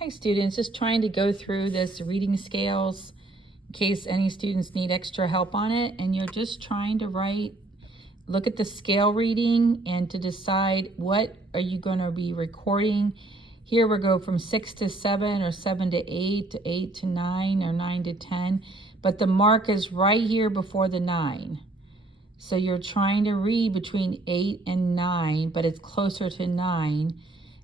Hi students, just trying to go through this reading scales in case any students need extra help on it, and you're just trying to look at the scale reading and to decide what are you going to be recording. Here we go from 6 to 7 or 7 to 8 to 8 to 9 or 9 to 10, but the mark is right here before the 9. So you're trying to read between 8 and 9, but it's closer to 9.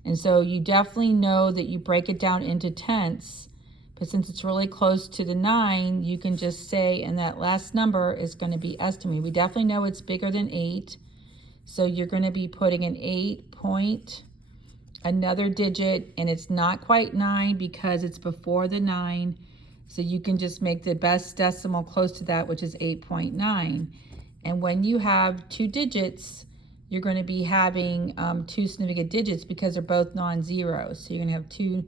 And so you definitely know that you break it down into tenths, but since it's really close to the 9, you can just say, and that last number is going to be estimated. We definitely know it's bigger than 8. So you're going to be putting an 8 point, another digit, and it's not quite 9 because it's before the 9. So you can just make the best decimal close to that, which is 8.9. And when you have two digits, you're going to be having two significant digits because they're both non-zero. So you're going to have two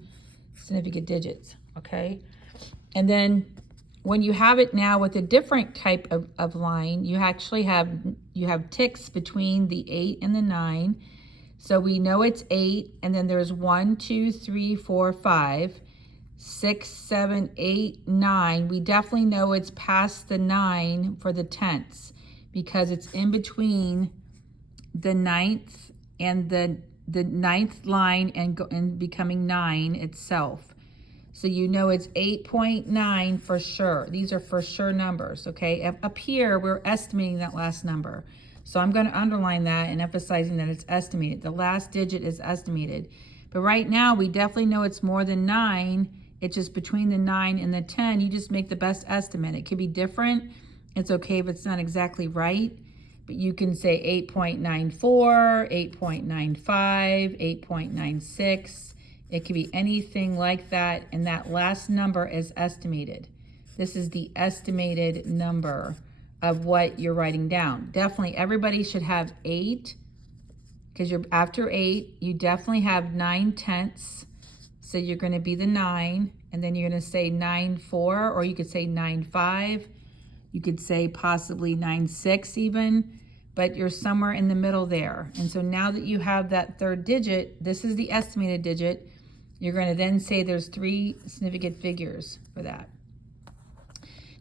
significant digits, okay? And then when you have it now with a different type of line, you actually have ticks between the 8 and the 9. So we know it's 8, and then there's 1, 2, 3, 4, 5, 6, 7, 8, 9. We definitely know it's past the 9 for the tenths because it's in between the ninth and the ninth line and becoming 9 itself. So you know it's 8.9 for sure. These are for sure numbers, okay? Up here, we're estimating that last number. So I'm going to underline that and emphasizing that it's estimated. The last digit is estimated. But right now, we definitely know it's more than 9. It's just between the 9 and the 10. You just make the best estimate. It could be different. It's okay if it's not exactly right. But you can say 8.94, 8.95, 8.96. It could be anything like that, and that last number is estimated. This is the estimated number of what you're writing down. Definitely, everybody should have 8, because you're after 8, you definitely have 9 tenths. So you're going to be the 9, and then you're going to say 9.4, or you could say 9.5. You could say possibly 9.6 even, but you're somewhere in the middle there. And so now that you have that third digit, this is the estimated digit. You're going to then say there's 3 significant figures for that.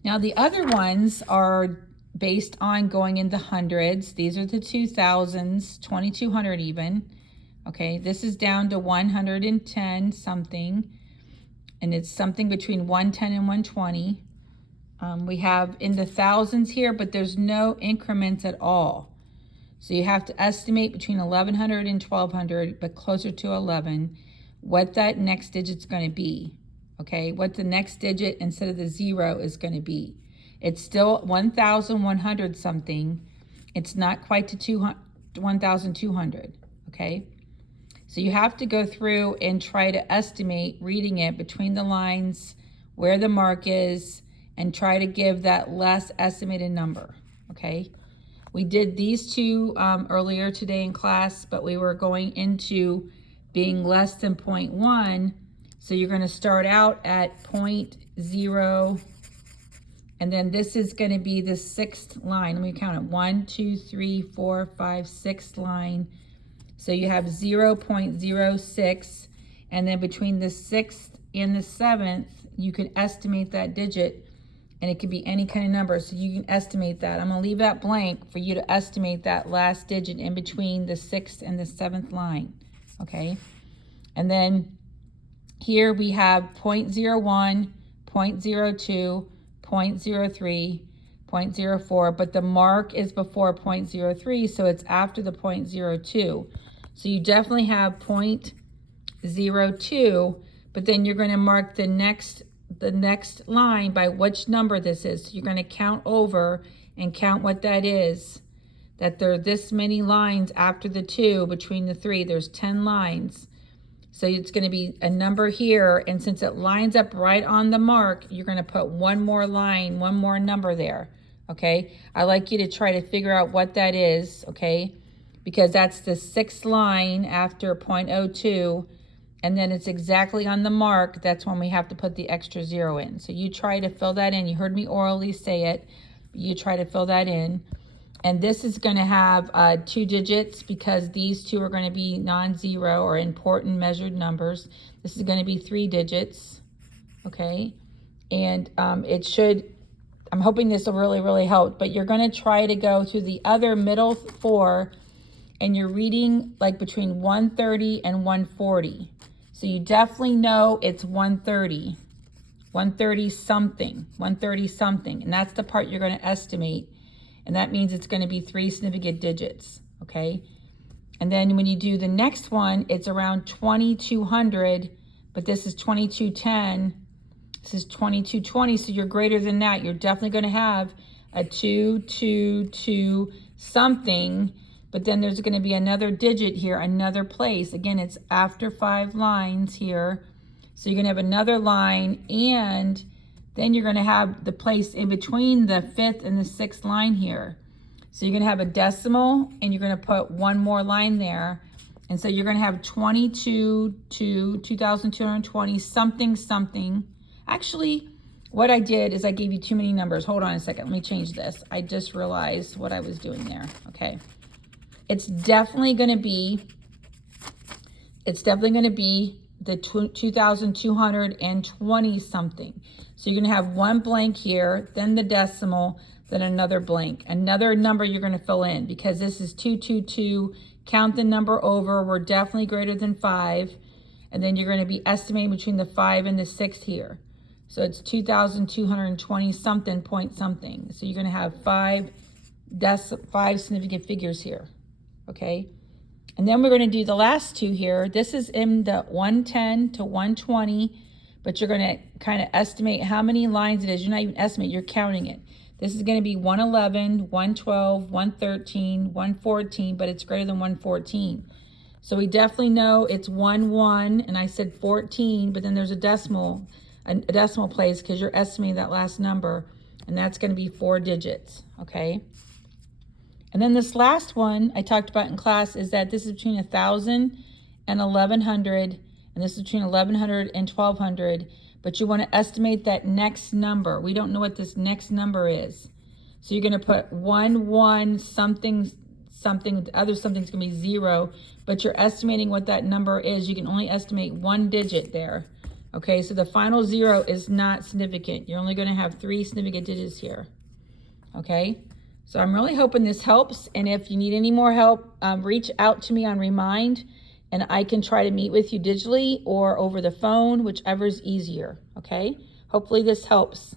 Now the other ones are based on going into hundreds. These are the 2000s, 2200 even. Okay, this is down to 110 something, and it's something between 110 and 120. We have in the thousands here, but there's no increments at all. So you have to estimate between 1100 and 1200, but closer to 11, what that next digit's going to be. Okay, what the next digit instead of the 0 is going to be. It's still 1100 something. It's not quite to 1200. Okay, so you have to go through and try to estimate, reading it between the lines, where the mark is, and try to give that less estimated number, okay? We did these two earlier today in class, but we were going into being less than 0.1. So you're going to start out at 0.0, and then this is going to be the 6th line. Let me count it. 1, 2, 3, 4, 5, 6th line. So you have 0.06, and then between the 6th and the 7th, you can estimate that digit, and it could be any kind of number, so you can estimate that. I'm going to leave that blank for you to estimate that last digit in between the 6th and the 7th line, okay? And then here we have 0.01, 0.02, 0.03, 0.04, but the mark is before 0.03, so it's after the 0.02. So you definitely have 0.02, but then you're going to mark the next line by which number this is. So you're going to count over and count what that is, that there are this many lines after the 2, between the 3. There's 10 lines. So it's going to be a number here, and since it lines up right on the mark, you're going to put one more line, one more number there, okay? I like you to try to figure out what that is, okay? Because that's the 6th line after 0.02, and then it's exactly on the mark. That's when we have to put the extra 0 in. So you try to fill that in. You heard me orally say it. You try to fill that in. And this is going to have 2 digits because these two are going to be non-zero or important measured numbers. This is going to be 3 digits, okay? And it should, I'm hoping this will really, really help, but you're going to try to go through the other middle 4, and you're reading like between 130 and 140. So you definitely know it's 130, 130 something, 130 something. And that's the part you're going to estimate. And that means it's going to be 3 significant digits, okay? And then when you do the next one, it's around 2200, but this is 2210. This is 2220, so you're greater than that. You're definitely going to have a 222 something, but then there's going to be another digit here, another place. Again, it's after 5 lines here. So you're going to have another line, and then you're going to have the place in between the 5th and the 6th line here. So you're going to have a decimal, and you're going to put one more line there. And so you're going to have 22 to 2,220 something something. Actually, what I did is I gave you too many numbers. Hold on a second. Let me change this. I just realized what I was doing there. Okay. It's definitely going to be the 2,220 something. So you're going to have one blank here, then the decimal, then another blank. Another number you're going to fill in because this is 222. Count the number over. We're definitely greater than 5. And then you're going to be estimating between the 5 and the 6 here. So it's 2,220 something point something. So you're going to have 5 significant figures here. Okay. And then we're going to do the last 2 here. This is in the 110 to 120, but you're going to kind of estimate how many lines it is. You're not even estimating, you're counting it. This is going to be 111, 112, 113, 114, but it's greater than 114. So we definitely know it's 1, and I said 14, but then there's a decimal place because you're estimating that last number, and that's going to be 4 digits, okay? And then this last one I talked about in class is that this is between 1,000 and 1,100, and this is between 1,100 and 1,200, but you want to estimate that next number. We don't know what this next number is. So you're going to put 1 something, the other something's going to be 0, but you're estimating what that number is. You can only estimate 1 digit there. Okay, so the final 0 is not significant. You're only going to have 3 significant digits here. Okay, so I'm really hoping this helps. And if you need any more help, reach out to me on Remind, and I can try to meet with you digitally or over the phone, whichever is easier. Okay, hopefully this helps.